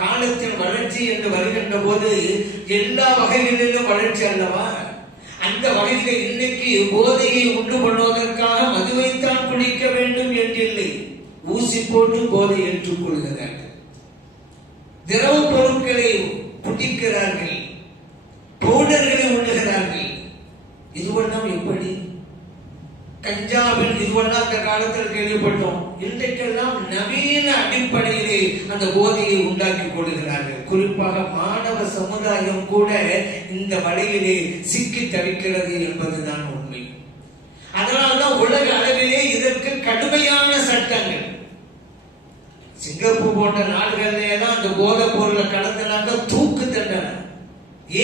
காலத்தின் வளர்ச்சி என்று வருகின்ற போது எல்லா வகைகளிலும் வளர்ச்சி அல்லவா? அந்த வகையில இன்னைக்கு போதையை உண்டு பண்ணுவதற்காக மதுவைத்தான் குடிக்க வேண்டும் என்றில்லை. ஊசி போட்டு போதை ஏற்றுக் கொள்கிறார்கள், திரவ பொருட்களை குடிக்கிறார்கள், பவுடர்களை உண்ணுகிறார்கள். இதுவெல்லாம் எப்படி? கஞ்சாவில் இதுவெல்லாம் அந்த காலத்தில் கேள்விப்பட்டோம். இன்றைக்கெல்லாம் நவீன அடிப்படையிலே அந்த போதையை உண்டாக்கி கொள்கிறார்கள். குறிப்பாக மாணவ சமுதாயம் கூட இந்த வலையிலே சிக்கி தவிக்கிறது என்பதுதான் உண்மை. அதனால்தான் உலக அளவிலே இதற்கு கடுமையான சட்டங்கள். சிங்கப்பூர் போன்ற நாடுகளிலே தான் அந்த போதை பொருளை கடந்தனாக்க தூக்கு தண்டனை.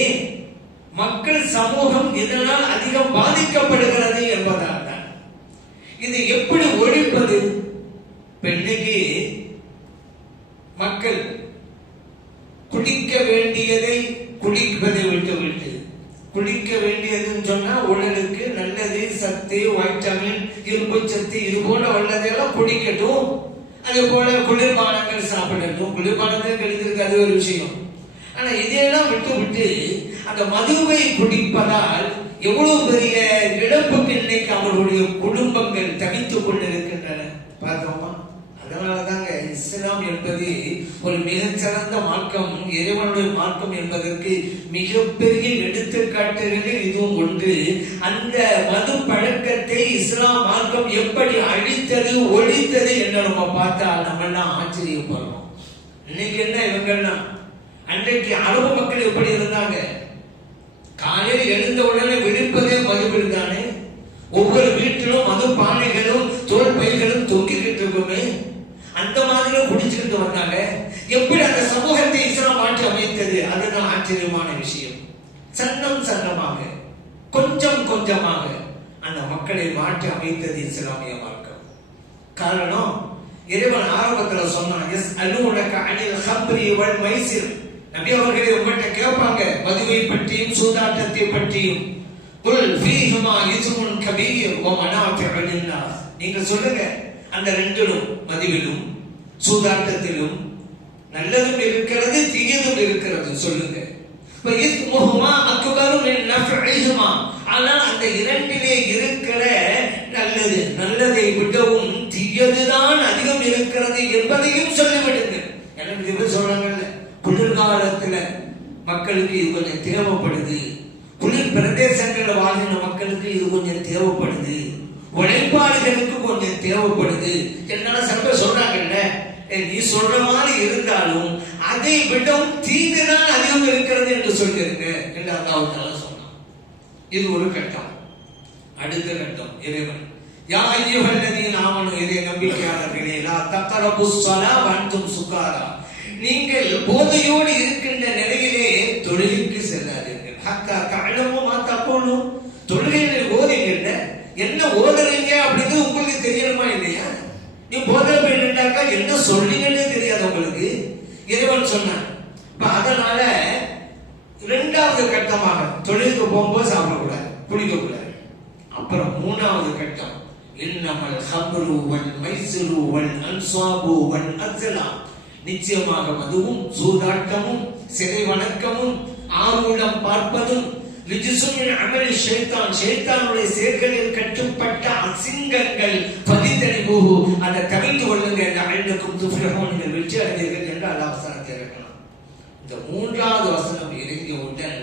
ஏன்? மக்கள் சமூகம் இதனால் அதிகம் பாதிக்கப்படுகிறது என்பதால் தான். இதை எப்படி ஒழிப்பது? இன்னைக்கு மக்கள் குடிக்க வேண்டியதை குடிப்பதை விட்டு குடிக்க வேண்டியதுன்னு சொன்னா உடலுக்கு நல்லது, சத்து, வைட்டமின், இரும்பு சத்து இது போல உள்ளதெல்லாம் குடிக்கட்டும். அதே போல குளிர்பானங்கள் சாப்பிடட்டும். குளிர்பானத்தில் கழித்திருக்கு, அது ஒரு விஷயம். ஆனா இதையெல்லாம் விட்டு அந்த மதுவை குடிப்பதால் எவ்வளவு பெரிய இழப்புக்கு இன்னைக்கு அவர்களுடைய குடும்பங்கள் தவித்துக் கொண்டிருக்கின்றன பார்த்தோமா? அதனாலதாங்க இஸ்லாம் என்பது ஒரு மிகச்சிறந்த மார்க்கம், இறைவனுடைய மார்க்கம் என்பதற்கு மிகப்பெரிய எடுத்துக்காட்டுகளில் இதுவும் ஒன்று. அந்த மது பழக்கத்தை இஸ்லாம் மார்க்கம் எப்படி அழித்தது, ஒழித்தது என்று நம்ம பார்த்தா நம்ம எல்லாம் ஆச்சரியப்படுறோம். இன்னைக்கு என்ன இவங்கெல்லாம், அன்றைக்கு அரபு மக்கள் எப்படி இருந்தாங்க? காலையில் எழுந்த உடனே விழிப்பதே மதுவில் தானே. ஒவ்வொரு வீட்டிலும் மது பானைகளும் தோல் பைகளும் தொங்கிக்கிட்டு இருக்குமே. அந்த மாதிரி குடிச்சுக்கிட்டு வந்தாங்க. எப்படி அந்த சமூகத்தை இஸ்லாம் மாற்றி அமைத்தது? அதுதான் ஆச்சரியமான விஷயம். சன்னமாக கொஞ்சம் கொஞ்சமாக அந்த மக்களை மாற்றி அமைத்தது இஸ்லாமிய மார்க்கம். காரணம், இறைவன் ஆரம்பத்தில் சொன்னான், எஸ் அலுவலக அனில் ஹம்ரி வல் மைசிர். நபி அவர்களே உங்கள்கிட்ட கேட்பாங்க மதுவை பற்றியும் சூதாட்டத்தை பற்றியும். குல் ஃபீஹிமா இஸ்முன் கபீர் வ மனாஃபிஉ லின்னாஸ். நீங்க சொல்லுங்க, அந்த ரெண்டிலும், மதுவிலும் சூதாட்டத்திலும் நல்லதும் இருக்கிறது, தீயதும் இருக்கிறது. சொல்லுங்க. இஸ்முஹுமா அக்பரு மின் நஃபிஹிமா. ஆனால் அந்த இரண்டிலே இருக்கிற நல்லதை விடவும் தீயதுதான் அதிகம் இருக்கிறது என்பதையும் சொல்லிவிடுங்க. எனக்கு இது சொல்றாங்கல்ல, குளிர்காலத்துல மக்களுக்கு இது கொஞ்சம் தேவைப்படுது, குளிர் பிரதேசங்களில் வாழ்கிற மக்களுக்கு இது கொஞ்சம் தேவைப்படுது, உழைப்பாளிகளுக்கு கொஞ்சம் தேவைப்படுது. என்னால சில சொல்றாங்கல்ல, நீ சொல்ற மாதிரி இருந்தாலும் அதை விடவும் தீங்குதான் அதிகம் இருக்கிறது என்று சொல்லிருக்க என்று அல்லாஹ் சொன்னான். இது ஒரு கட்டம். அடுத்த கட்டம், இறைவன் யா அய்யுஹல்லதீன ஆமனூ, இறை நம்பிக்கையாளர்களே, லா தக்ரபுஸ் ஸலா வ அன்தும் சுகாரா. நீங்கள் போதையோடு இருக்கின்ற நிலையிலே தொழுகைக்கு செல்லாதீர்கள். ஹத்தா தஅலமு மா தகூலூன். தொழுகையில் ஓதுங்க, என்ன ஓதுறீங்க அப்படிங்கிறது உங்களுக்கு தெரியணுமா இல்லையா? நீ போதை போயிட்டாக்கா என்ன சொல்றீங்கன்னு தெரியாது உங்களுக்கு. இறைவன் சொன்னான். அதனால இரண்டாவது கட்டமாக தொழுகைக்கு போகும்போது சாப்பிடக்கூடாது, குடிக்கக்கூடாது. அப்புறம் மூணாவது கட்டம், இன்னமல் ஹம்ரு வல் மைசிரு வல் அன்சாபு வல் அஸ்லாம். நிச்சயமாக மதுவும் சூதாட்டமும் சிறை வணக்கமும் ஆர்வம் பார்ப்பதும் அமல் ஷைத்தான், ஷைத்தானுடைய செயல்களில் கட்டுப்பட்ட அசிங்கங்கள் பதித்தறிவு, அதை தவிர்த்து கொள்ளுங்க. அழுக்கும் துஃப்லிஹூன், நீங்கள் வெற்றி அடைவீர்கள் என்று அல்லாஹ் வசனத்தை இறக்கணும். இந்த மூன்றாவது வசனம் இறங்கியவுடன்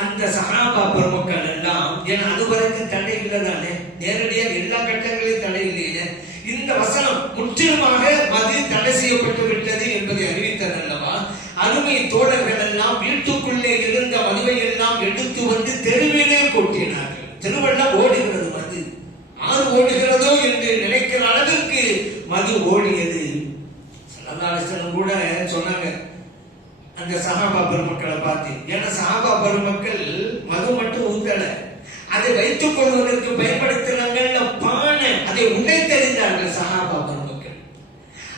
அந்த சஹாபா பெருமக்கள் எல்லாம், ஏன்னா அது வரைக்கும் தடை இல்லை தானே, நேரடியாக எல்லா கட்டங்களையும் தடை இல்லையே. இந்த வசனம் முற்றிலுமாக மது தடை செய்யப்பட்டு விட்டது என்பதை அறிவித்தது அல்லவா. அருமை தோழர்கள் எல்லாம் வீட்டுக்குள்ளே இருந்த மதுவை எல்லாம் எடுத்து வந்து தெருவிலே கொட்டினார்கள். தெருவெல்லாம் ஓடுகிறது, மது ஆறு ஓடுகிறதோ என்று நினைக்கிற அளவிற்கு மது ஓடியது. கூட சொன்னாங்க அந்த சஹாபா பெருமக்களை பார்த்து, ஏன்னா சஹாபா பெருமக்கள் மது மட்டும் ஊத்தல, அதை வைத்துக் கொள்வதற்கு பயன்படுத்தினாங்க பானை, அதை உடைத்தெறிந்தார்கள் சஹாபா பெருமக்கள்.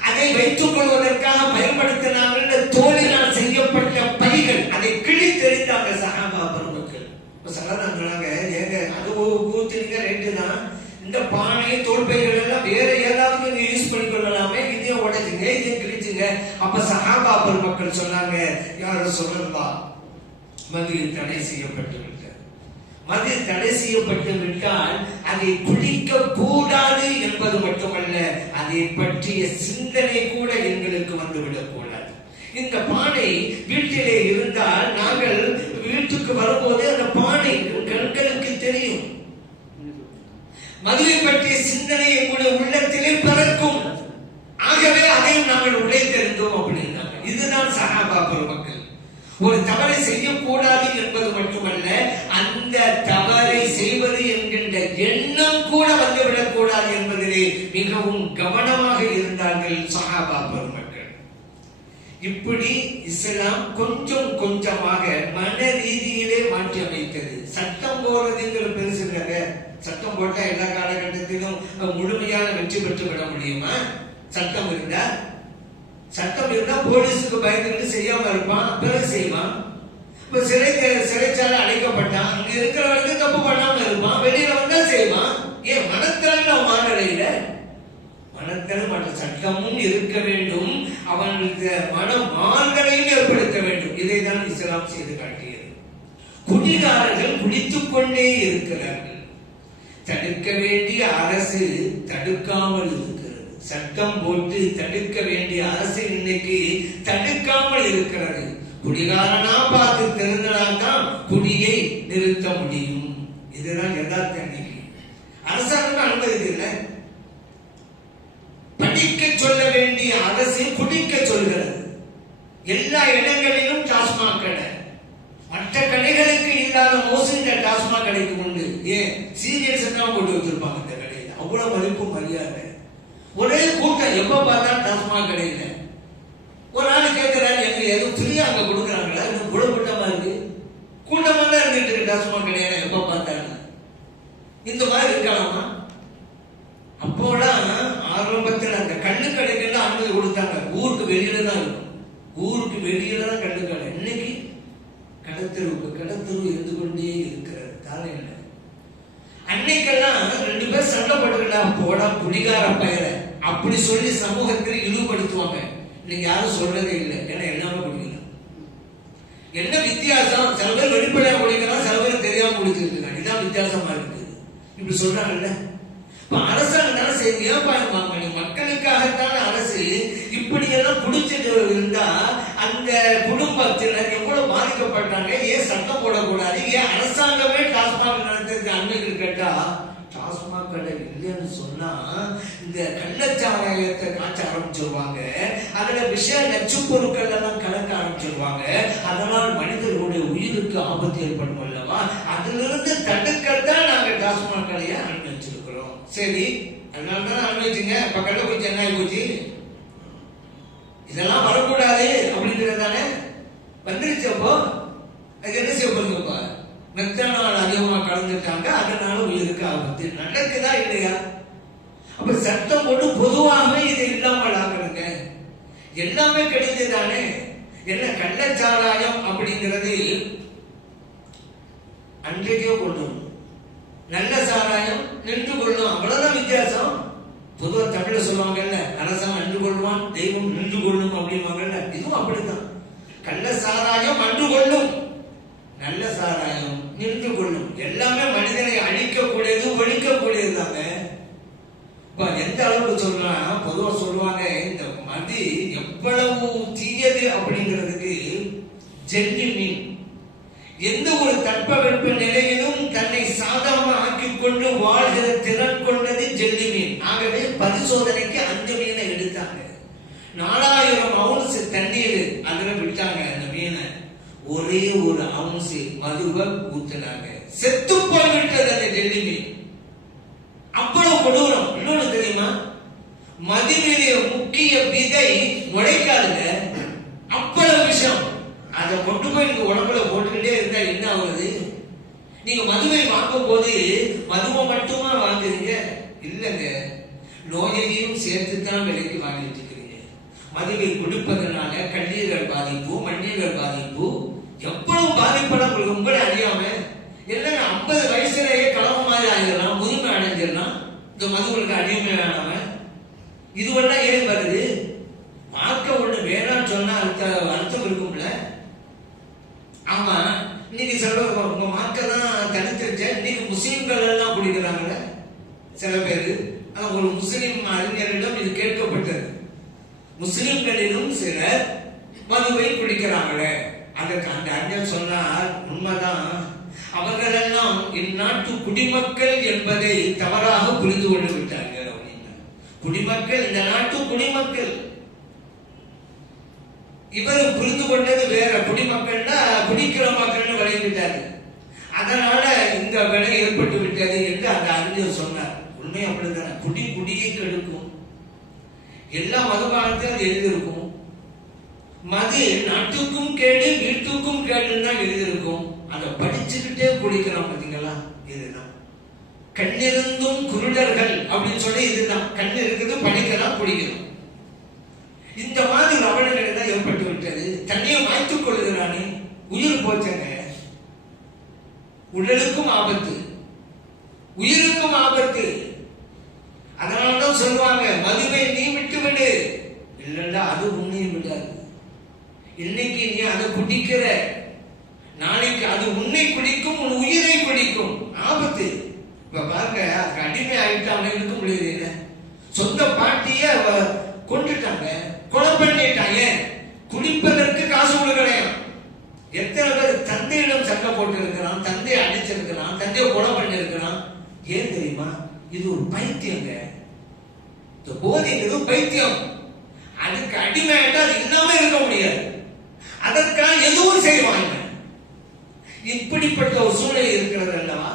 அதை வைத்துக் கொள்வதற்காக பயன்படுத்தினார்கள் தோலினால் செய்யப்பட்ட பைகள், அதை கிழித்தெறிந்தாங்க சஹாபா பெருமக்கள். சொன்னாங்க, ஏங்க அது ஊத்துறீங்க ரைட்டு தான், இந்த பானை தோல் பைகள் எல்லாம் வேற ஏதாவது யூஸ் பண்ணிக்கொள்ளலாமே, இதையும் உடைச்சுங்க, இதையும் கிழிச்சுங்க. அப்ப சஹாபா பெருமக்கள் யாரும் சொல்லலாம், மது தடை செய்யப்பட்டு விட்டார். மது தடை செய்யப்பட்டு விட்டால் அதை குடிக்க கூடாது என்பது மட்டுமல்ல, அதை பற்றிய சிந்தனை கூட எங்களுக்கு வந்துவிடக் கூடாது. இந்த பானை வீட்டிலே இருந்தால் நாங்கள் வீட்டுக்கு வரும்போது அந்த பானை கண்களுக்கு தெரியும். மதுவை பற்றிய சிந்தனை எங்களுடைய உள்ளத்திலே பிறக்கும். ஆகவே அதையும் நாங்கள் உழைத்திருந்தோம் அப்படின்னாங்க. இதுதான் சஹாபா பெருமக்கள். ஒரு தவறை செய்யக்கூடாது என்பது மட்டுமல்ல, அந்த தவறை செய்வது என்கின்ற எண்ணம் கூட வந்துவிடக் கூடாது என்பதிலே மிகவும் கவனமாக இருந்தார்கள் சஹாபா பெருமக்கள். இப்படி இஸ்லாம் கொஞ்சம் கொஞ்சமாக மன ரீதியிலே மாற்றி அமைத்தது. சட்டம் போடுறதுங்கிற பெருசு இல்லைங்க. சட்டம் போட்டா எல்லா காலகட்டத்திலும் முழுமையான வெற்றி பெற்று விட முடியுமா? சட்டம் இருந்தா போலீஸுக்கு பயந்துட்டு செய்யாம இருப்பான், பிறகு செய்வான். இப்ப சிறைச்சாலை அடைக்கப்பட்டான், அங்க இருக்கிறவனுக்கு தப்பு பண்ணாம இருப்பான், வெளியில வந்தா செய்வான். ஏன் மனத்திறன் மாறடையில? மனத்திறன் மற்ற சட்டமும் இருக்க வேண்டும், அவனுக்கு மன மாறுதலையும் ஏற்படுத்த வேண்டும். இதைதான் இஸ்லாம் செய்து காட்டியது. குடிகாரர்கள் குடித்துக் கொண்டே இருக்கிறார்கள். தடுக்க வேண்டிய அரசு தடுக்காமல் இருக்கிறது. சட்டம் போட்டு தடுக்க வேண்டிய அரசு இன்னைக்கு தடுக்காமல் இருக்கிறது. குடிகாரனா பார்த்து தெரிந்தால்தான் குடியை நிறுத்த முடியும். இதுதான் யதார்த்த இன்னைக்கு. அரசாங்கம் அனுமதிக்கல. படிக்க சொல்ல வேண்டிய அரசு குடிக்க சொல்கிறது. எல்லா இடங்களிலும் டாஸ்மாக் கடை, மற்ற கடைகளுக்கு இல்லாத மோசடி டாஸ்மாக் கடைக்கு உண்டு. ஏன் சீரியல்ஸ் எல்லாம் போட்டு வச்சிருப்பாங்க இந்த கடையில. அவ்வளவு மதிப்பு மரியாதை. ஒரே கூட்டம், எப்ப பார்த்தா டாஸ்மாக் கடையில. ஒரு நாள் கேட்கிறாரு, எங்க எதுவும் ஃப்ரீயா அங்க கொடுக்குறாங்களா? இன்னும் கூட்டமா இருக்கு, கூட்டமா தான் இருந்துட்டு இருக்கு டாஸ்மாக் கடையில எப்ப பார்த்தாங்க. இந்த மாதிரி இருக்கலாமா? அப்போலாம் ஆரம்பத்தில் அந்த கண்ணு கடைக்கெல்லாம் அனுமதி கொடுத்தாங்க. ஊருக்கு வெளியில தான் இருக்கும், ஊருக்கு வெளியில தான் கண்ணு கடை. இன்னைக்கு கடத்தெருவு இருந்து கொண்டே இருக்கிறது. காரணம் என்ன? அன்னைக்கெல்லாம் 2 பேர் சண்டை போட்டுக்கிட்டா போடா குடிகார பெயரை அப்படி சொல்லி சமூகத்தில் இழிவுபடுத்துவாங்க. இன்னைக்கு யாரும் சொல்றதே இல்லை. ஏன்னா எல்லாமே குடிக்கலாம். என்ன வித்தியாசம்? சில பேர் வெளிப்படையா குடிக்கலாம், சில பேர் தெரியாம குடிச்சிட்டு இருக்காங்க. இதான் வித்தியாசமா இருக்குது. இப்படி சொல்றாங்கல்ல. இப்ப அரசாங்கம் தானே செய்தி ஏன் மக்களுக்காகத்தான அரசு இப்படி எல்லாம் குடிச்சிட்டு இருந்தா அந்த குடும்பத்தினர் எவ்வளவு பாதிக்கப்பட்டாங்க. ஏன் சட்டம் போடக்கூடாது? ஏன் அரசாங்கமே டாஸ்மாக் நடத்துறதுக்கு அனுமதி கேட்டா டாஸ்மாக் கடை இல்லைன்னு சொன்னா இந்த கள்ளச்சாராயத்தை காய்ச்ச ஆரம்பிச்சிருவாங்க. அதுல விஷ நச்சு பொருட்கள் எல்லாம் கலக்க ஆரம்பிச்சிருவாங்க. அதனால் மனிதர்களுடைய உயிருக்கு ஆபத்து ஏற்படும் அல்லவா? அதிலிருந்து தடுக்கத்தான் நாங்க டாஸ்மாக் கடையை அனுமதிச்சிருக்கிறோம். சரி, அதனாலதான் அனுமதிச்சுங்க. இப்ப கள்ள போச்சு, என்ன போச்சு? இதெல்லாம் வரக்கூடாது அப்படிங்கிறதானே வந்துருச்சு. அப்போ அது என்ன செய்ய போறதுப்பா? மெத்தனால் அதிகமா கலந்துட்டாங்க, அதனால உயிருக்கு ஆபத்து. நடக்குதா இல்லையா? அப்ப சட்டம் போட்டு பொதுவாகவே இதை இல்லாமல் ஆக்குறங்க. எல்லாமே கிடைத்ததானே. என்ன கள்ளச்சாராயம் அப்படிங்கிறது அன்றைக்கே கொள்ளும், நல்ல சாராயம் நின்று கொள்ளும். அவ்வளவுதான் வித்தியாசம். பொதுவாக தமிழ சொல்லுவாங்கல்ல, அரசாங்கம் நின்று கொள்வான், தெய்வம் நின்று கொள்ளும் அப்படின்வாங்கல்ல. இதுவும் அப்படித்தான். கள்ள சாராயம் அன்று கொள்ளும், நல்ல சாராயம் நின்று கொள்ளும். எல்லாமே மனிதனை அழிக்கக்கூடியது, ஒழிக்கக்கூடியது தாங்க. இப்ப எந்த அளவுக்கு சொல்றா, பொதுவா சொல்லுவாங்க இந்த மது எவ்வளவு தீயது அப்படிங்கிறதுக்கு ஜெல்லி மீன் எந்த ஒரு தட்பவெப்ப நிலையிலும் தன்னை சாதகமா ஆக்கிக் கொண்டு வாழ்கிற திறன் கொண்டது ஜெல்லி மீன். ஆகவே பரிசோதனைக்கு 5 மீனை எடுத்தாங்க. 4000 அவுன்ஸ் தண்ணீர் அதுல விட்டாங்க. அந்த மீனை ஒரே ஒரு அவுன்ஸ் மதுவை ஊத்துனாங்க. செத்து போய்விட்டது அந்த ஜெல்லி மீன். அவ்வளவு கொடூரம். இன்னொன்னு தெரியுமா? மதுவிலே முக்கிய விதை முளைக்காதுங்க. அவ்வளவு விஷம். அதை கொண்டு போய் நீங்க உடம்புல போட்டுக்கிட்டே இருந்தா என்ன ஆகுது? நீங்க மதுவை வாங்கும் போது மதுவை மட்டுமா வாங்குறீங்க? இல்லங்க, நோயையும் சேர்த்துத்தான் விலைக்கு வாங்கிட்டு இருக்கிறீங்க. மதுவை குடிப்பதனால கல்லீரல் பாதிப்பு, மண்ணீரல் பாதிப்பு, எவ்வளவு பாதிப்பெல்லாம் உங்களை அறியாம இல்லைங்க. 50 வயசுலேயே கலவு மாதிரி ஆகிடலாம், முதுமை அடைஞ்சிடலாம். இந்த மதுவுக்கு அடிமை ஆனவ இதுவெல்லாம் ஏன் வருது? பார்க்க ஒண்ணு வேணாம்னு சொன்னா அர்த்தம் இருக்கும்ல. மதுவை குடிக்கிறாங்களே. அதற்கு அந்த அறிஞர் சொன்னார், உண்மைதான், அவர்கள் எல்லாம் இந்நாட்டு குடிமக்கள் என்பதை தவறாக புரிந்து கொண்டு விட்டார்கள் அப்படின்னா. குடிமக்கள், இந்த நாட்டு குடிமக்கள். இவர் புரிந்து கொண்டது வேற. குடிமக்கள்னா குடிக்கிற மக்கள்னு விளைவிட்டாரு. அதனால இந்த விலை ஏற்பட்டு விட்டது என்று அந்த அறிஞர் சொன்னார். உண்மை அப்படித்தான. குடியை கெடுக்கும். எல்லா மதுபானத்திலும் அது எழுதியிருக்கும். மது நாட்டுக்கும் கேடு வீட்டுக்கும் கேடுன்னு தான் எழுதியிருக்கும். அதை படிச்சுக்கிட்டே குடிக்கிறோம் பார்த்தீங்களா? இதுதான் கண்ணிருந்தும் குருடர்கள் அப்படின்னு சொல்லி இதுதான். கண் இருக்குது, படிக்கலாம், குடிக்கிறோம். இந்த மாதிரி அவலநிலை தான் ஏற்பட்டு விட்டது. தண்ணியை மாய்த்துக் கொள்ளுகிறானே, உயிர் போச்சங்க. உடலுக்கும் ஆபத்து, உயிருக்கும் ஆபத்து. அதனால்தான் சொல்லுவாங்க, மதுவை நீ விட்டு விடு. இல்லைன்னா அது உன்னையும் விடாது. இன்னைக்கு நீ அதை குடிக்கிற, நாளைக்கு அது உன்னை குடிக்கும், உன் உயிரை குடிக்கும். ஆபத்து. இப்ப பாருங்க, அதுக்கு அடிமை ஆகிட்டு அவனை இருக்க முடியல. சொந்த பாட்டிய கொண்டுட்டாங்க, கொலை பண்ணிட்டாங்க. குடிப்பதற்கு காசு கொடுக்கலையா? எத்தனை பேர் தந்தையிடம் சண்டை போட்டு இருக்கிறான், தந்தையை அடிச்சிருக்கிறான், தந்தையை கொலை பண்ணி இருக்கிறான். ஏன் தெரியுமா? இது ஒரு பைத்தியங்க. இந்த போதைங்கிறது பைத்தியம். அதுக்கு அடிமையாட்டா அது இல்லாம இருக்க முடியாது. அதற்காக எதுவும் செய்வாங்க. இப்படிப்பட்ட ஒரு சூழ்நிலை இருக்கிறது அல்லவா?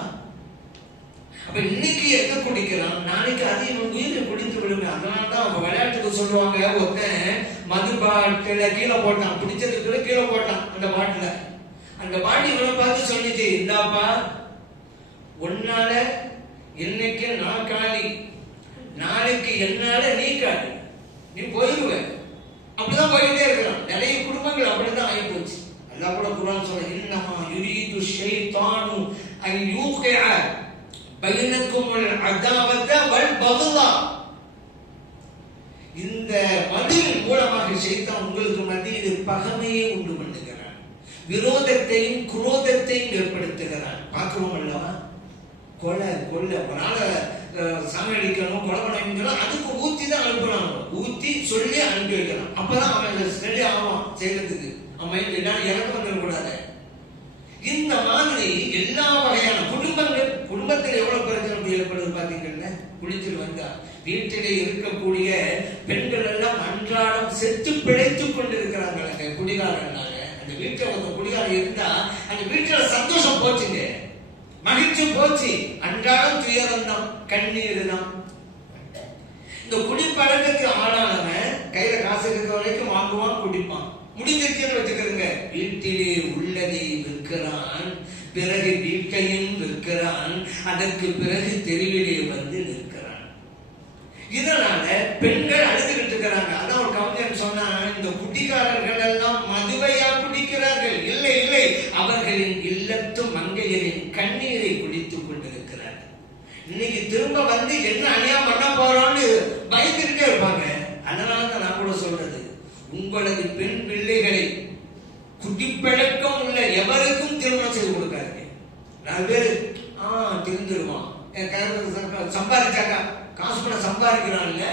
அப்ப இன்னைக்கு எங்க குடிக்கிறான், நாளைக்கு அதையும் உயிரை குடித்து விடுங்க. அதனால்தான் அவங்க விளையாட்டுக்கு சொல்லுவாங்க, ஒருத்தன் மது பாட்டில கீழே போட்டான், பிடிச்சதுக்குள்ள கீழே போட்டான் அந்த பாட்டில. அந்த பாட்டி இவனை பார்த்து சொல்லிச்சு, இந்தாப்பா, உன்னால இன்னைக்கு நான் காலி, நாளைக்கு என்னால நீ காலி, நீ போயிடுவ. அப்படிதான் போயிட்டே இருக்கிறான். நிறைய குடும்பங்கள் அப்படிதான் ஆகி போச்சு. அல்லாஹ் கூட குர்ஆன் சொல்ல, இன்னமா யுரீது ஷைத்தானு அன் யூகிஅ பைனக்குமுல் அதாவத வல் பக்லா. இந்த மதுவின் மூலமாக ஷைத்தான் உங்களுக்கு மத்தியில் பகைமையை உண்டு பண்ணுகிறான், விரோதத்தையும் குரோதத்தையும் ஏற்படுத்துகிறான். பார்க்கிறோம் அல்லவா? கொலை கொள்ள ஒரு நாள சாமி அடிக்கணும், கொலை பண்ணணும், அதுக்கு ஊத்தி தான் அனுப்புறாங்க. ஊத்தி சொல்லி அனுப்பி வைக்கலாம். அப்பதான் அவன் ஸ்டடி ஆவான் செய்யறதுக்கு. அவன் இறக்க வந்துடக்கூடாது. இந்த மாதிரி எல்லா வகையான குடும்பத்தில் எவ்வளவு பிரச்சனை ஏற்படுது பாத்தீங்கன்னா, குளிச்சுட்டு வந்தா வீட்டிலே இருக்கக்கூடிய பெண்கள் எல்லாம் அன்றாடம் செத்து பிழைத்துக் கொண்டிருக்கிறாங்க. குடிகாரனாக அந்த வீட்டில் ஒரு குடிகாரம் இருந்தா அந்த வீட்டுல சந்தோஷம் போச்சுங்க, மகிழ்ச்சி போச்சு. அன்றாடம் துயரம் தான், கண்ணீர் தான். இந்த குடிப்பழக்கத்துக்கு ஆளானவன் கையில காசு இருக்க வரைக்கும் வாங்குவான், குடிப்பான். முடிஞ்சிருச்சுன்னு வச்சுக்கிறங்க, வீட்டிலே உள்ளதை விற்கிறான், பிறகு வீட்டையும் விற்கிறான், அதற்கு பிறகு தெருவிலே வந்து நிற்கிறான். இதனால பெண்கள் அழுதுகிட்டு இருக்கிறாங்க. அதான் ஒரு கவிஞன் சொன்னா, இந்த குடிகாரர்கள் எல்லாம் மதுவையா குடிக்கிறார்கள்? இல்லை இல்லை, அவர்களின் இல்லத்து மங்கையரின் கண்ணீரை குடித்துக் கொண்டிருக்கிறார்கள். இன்னைக்கு திரும்ப வந்து என்ன அநியாயம் பண்ண போறோம்னு பயந்துகிட்டே இருப்பாங்க. அதனாலதான் நான் கூட சொல்றது, உங்களது பெண் பிள்ளைகளை குடிப்பழக்கம் உள்ள எவருக்கும் திருமணம் செய்து கொடுக்காதீங்க. 4 பேரு திருந்துருவான், சம்பாதிச்சாக்கா காசு பண்ண சம்பாதிக்கிறான் இல்ல,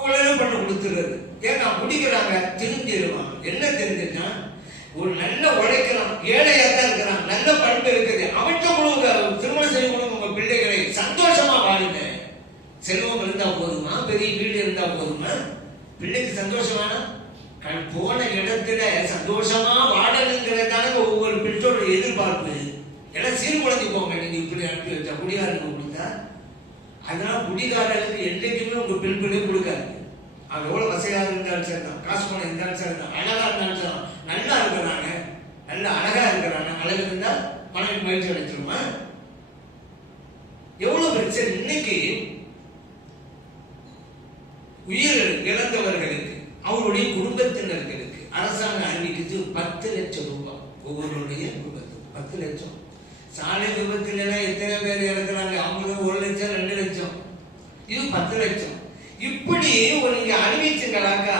உடனே பண்ண கொடுத்துருது. ஏன்னா குடிக்கிறாங்க, திருந்திடுவான். என்ன தெரிஞ்சுன்னா, ஒரு நல்ல உழைக்கிறான், ஏழையா தான் இருக்கிறான், நல்ல பண்பு இருக்குது, அவன்கிட்ட கொடுங்க, திருமணம் செய்து கொடுங்க. உங்க பிள்ளைகளை சந்தோஷமா வாழுங்க. செல்வம் இருந்தா போதுமா, பெரிய வீடு இருந்தா போதுமா? பிள்ளைக்கு சந்தோஷம் வேணாம். போன இடத்துல சந்தோஷமா வாழணுங்கிறதான ஒவ்வொரு பெற்றோட எதிர்பார்ப்பு. எல்லாம் சீர் குழந்தை போங்க, நீங்க இப்படி அனுப்பி வச்சா குடிகாரனுக்கு கொடுத்தா. அதனால குடிகாரனுக்கு என்றைக்குமே உங்க பெண் பிள்ளை கொடுக்காது. அவன் எவ்வளவு வசதியாக இருந்தாலும் சரிதான், காசு பணம் இருந்தாலும் சரிதான், அழகா இருந்தாலும் சரிதான், நல்லா இருக்கிறாங்க, நல்லா அழகா இருக்கிறாங்க, அழகு இருந்தா மனைவி மகிழ்ச்சி அடைச்சிருமா? எவ்வளவு பிரச்சனை. இன்னைக்கு உயிர் இழந்தவர்களுக்கு, அவருடைய குடும்பத்தினர்களுக்கு அரசாங்கம் அறிவிக்குது 10 லட்சம் ரூபாய் ஒவ்வொருடைய குடும்பத்துக்கு. 10 லட்சம். சாலை விபத்துல எத்தனை பேர் இறக்குறாங்க, அவங்களுக்கு 1 லட்சம் 2 லட்சம், இது 10 லட்சம். இப்படி நீங்க அறிவிச்சுங்களாக்கா,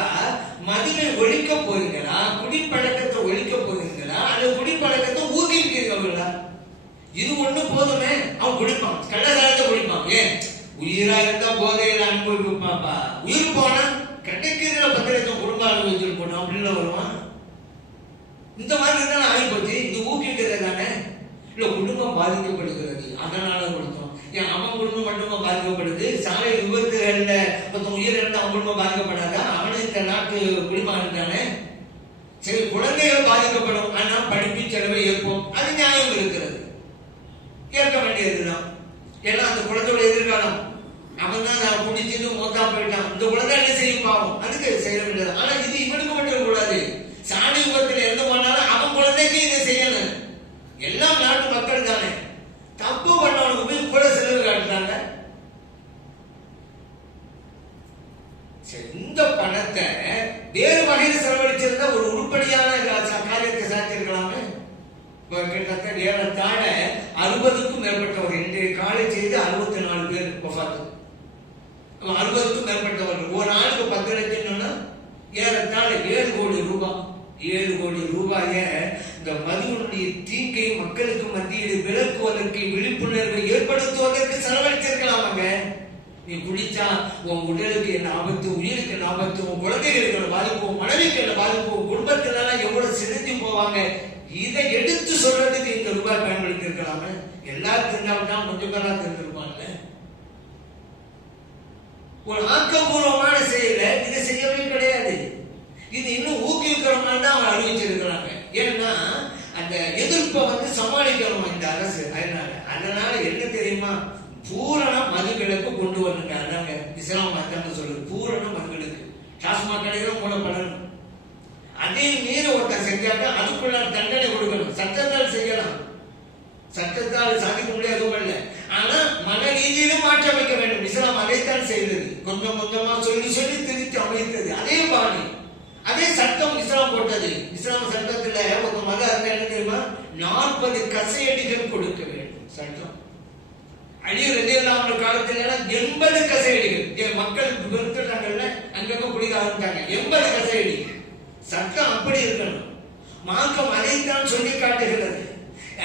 மதுவை ஒழிக்க போறீங்களா, குடிப்பழக்கத்தை ஒழிக்க போறீங்களா, அந்த குடிப்பழக்கத்தை ஊக்குவிக்கிறீங்களா? இது ஒண்ணு போதுமே. அவன் குடிப்பான், கள்ளசாரத்தை குடிப்பான். ஏன்? உயிரா இருந்தா போதையில அனுபவிப்பாப்பா. உயிர் போனா கிடைக்கிறதுல 10 லட்சம் குடும்ப அனுபவிச்சுட்டு போனா பிள்ளை வருவான். இந்த மாதிரி இருந்தாலும் ஆகி போச்சு. இது ஊக்கிக்கிறது தானே. இல்ல குடும்பம் பாதிக்கப்படுகிறது அதனால கொடுத்தோம். ஏன் அவன் குடும்பம் மட்டுமா பாதிக்கப்படுது? சாலை விபத்துகள்ல மொத்தம் உயிரிழந்த அவன் குடும்பம் பாதிக்கப்படாதா? அவனு இந்த நாட்டு குடிமகன் தானே. சரி, குழந்தைகள் பாதிக்கப்படும், ஆனா படிப்பு செலவை ஏற்போம், அது நியாயம் இருக்கிறது, ஏற்க வேண்டியதுதான். ஏன்னா அந்த குழந்தையோட எதிர்காலம். அவன் தான் குடிச்சிட்டு மோத்தா போயிட்டான், இந்த குழந்தை என்ன செய்யும் பாவம், அதுக்கு செய்ய வேண்டியது. ஆனா இது இவனுக்கு மட்டும் கூடாது. சாலை விபத்தில் இறந்து போனாலும் அவன் குழந்தைக்கு இதை செய்யணும். எல்லாம் நாட்டு மக்கள் தானே. தப்பு பண்ணவனுக்கு போய் கூட செலவு காட்டுறாங்க. இந்த பணத்தை வேறு வகையில் செலவழிச்சிருந்தா ஒரு உருப்படியான காரியத்தை சாத்திருக்கலாமே. கிட்டத்தட்ட ஏறத்தாழ 60க்கும் மேற்பட்டவர்கள் இன்றைய காலை செய்து 64 பேர் வஃபாத். 60க்கும் மேற்பட்டவர்கள். ஒரு ஆளுக்கு 10 லட்சம்னா ஏறத்தாழ 7 கோடி ரூபாய். 7 கோடி ரூபாய இந்த மதுவினுடைய தீங்கை மக்களுக்கு மத்தியில் விளக்குவதற்கு, விழிப்புணர்வை ஏற்படுத்துவதற்கு செலவழிச்சிருக்கலாமாங்க. நீ குடிச்சா உன் உடலுக்கு என்ன ஆபத்து, உயிருக்கு என்ன ஆபத்து, உன் குழந்தைகளுக்கு என்ன பாதிப்பு, உன் மனைவிக்கு என்ன பாதிப்பு, குடும்பத்தினால எவ்வளவு சிரிஞ்சு போவாங்க, இதை எடுத்து சொல்றதுக்கு இந்த ரூபாய் பயன்படுத்தி இருக்கலாமே. எல்லாரும் தெரிஞ்சால்தான் கொஞ்சம் பேரா தெரிஞ்சிருப்பாங்கல்ல. ஒரு ஆக்கப்பூர்வமான செயல இதை செய்யவே கிடையாது. இது இன்னும் ஊக்குவிக்கிறோம்னா தான் அவங்க அறிவிச்சிருக்கிறாங்க. ஏன்னா அந்த எதிர்ப்பை சமாளிக்கணும் இந்த அரசு. அதனால என்ன தெரியுமா, பூரண மதுவிலக்கு கொண்டு வரணுங்க. அதாங்க இஸ்லாம் மதம் சொல்லுது, பூரண மதுவிலக்கு. டாஸ்மாக் கடைகளும் மூடப்படணும். அதே மீறி ஒருத்தர் செஞ்சாக்க அதுக்குள்ள தண்டனை கொடுக்கணும். சட்டத்தால் செய்யலாம், சட்டத்தால் சாதிக்க முடியாது இல்லை. ஆனா மன ரீதியிலும் மாற்றி அமைக்க வேண்டும். இஸ்லாம் அதைத்தான் செய்தது. கொஞ்சம் கொஞ்சமா சொல்லி சொல்லி திருத்தி அமைத்தது. அதே பாணி, அதே சட்டம் இஸ்லாம் போட்டது. இஸ்லாம் சட்டத்துல ஒரு மத அர்த்தம் என்ன தெரியுமா, 40 கசையடிகள் கொடுக்க வேண்டும் சட்டம். அலி ரலியல்லாஹு காலத்துல 80 கசையடிகள். மக்கள் வெறுத்துட்டாங்கல்ல, அங்கங்க குடிக்க ஆரம்பித்தாங்க. 80 கசையடி. சட்டம் அப்படி இருக்கணும். மார்க்கம் அதைத்தான் சொல்லி காட்டுகிறது.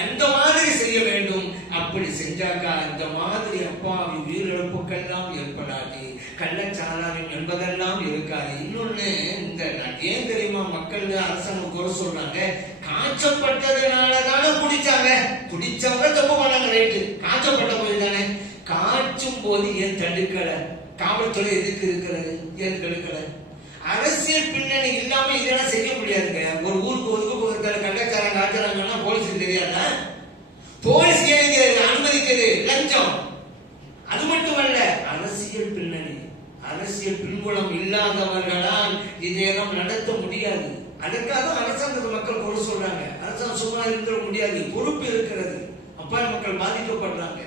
அந்த மாதிரி செய்ய வேண்டும். அப்படி செஞ்சாக்கா இந்த மாதிரி அப்பாவி உயிரிழப்புக்கெல்லாம் ஏற்படாது, கள்ளச்சாராயம் என்பதெல்லாம் இருக்காது. இன்னொன்னு, இந்த ஏன் தெரியுமா மக்கள் அரசாங்கம் குறை சொல்றாங்க, காய்ச்சப்பட்டதுனாலதானே குடிச்சாங்க. குடிச்சவங்க தப்பு பண்ணாங்க, ரைட்டு. காய்ச்சப்பட்ட போய் தானே. காய்ச்சும் போது ஏன் தடுக்கல? காவல்துறை எதுக்கு இருக்கிறது? ஏன் தடுக்கல? அரசியல் பின்னணி இல்லாம இதெல்லாம் செய்ய முடியாதுங்க. ஒரு ஊருக்கு ஒதுக்கு கள்ளச்சாரம் காய்ச்சறாங்கன்னா போலீஸுக்கு தெரியாதா? போலீஸ் அனுமதிக்கிறது லஞ்சம். அது மட்டுமல்ல, அரசியல் பின்னணி, அரசியல் பின்புலம் இல்லாதவர்களால் இதையெல்லாம் நடத்த முடியாது. அதுக்காக அரசாங்கத்து மக்கள் குறை சொல்றாங்க. அரசாங்கம் சும்மா இருக்க முடியாது, பொறுப்பு இருக்கிறது. அப்பாவி மக்கள் பாதிக்கப்படுறாங்க.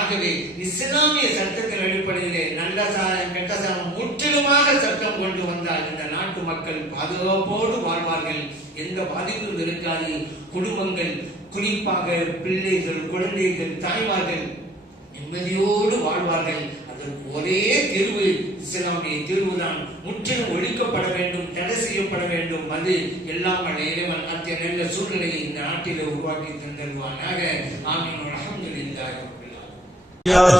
ஆகவே இஸ்லாமிய சட்டத்தின் அடிப்படையிலே நல்ல சாரம் கெட்ட சாரம் முற்றிலுமாக சட்டம் கொண்டு வந்தால் இந்த நாட்டு மக்கள் பாதுகாப்போடு வாழ்வார்கள், எந்த பாதிப்பும் இருக்காது. குடும்பங்கள், குறிப்பாக பிள்ளைகள், குழந்தைகள், தாய்மார்கள் நிம்மதியோடு வாழ்வார்கள். அதற்கு ஒரே தீர்வு இஸ்லாமிய தீர்வுதான். முற்றிலும் ஒழிக்கப்பட வேண்டும், தடை செய்யப்பட வேண்டும். அது எல்லாம் இறைவன் அத்திய நல்ல சூழ்நிலையை இந்த நாட்டிலே உருவாக்கி தந்தருவானாக. ஆமீன். அல்ஹம்துலில்லாஹ்.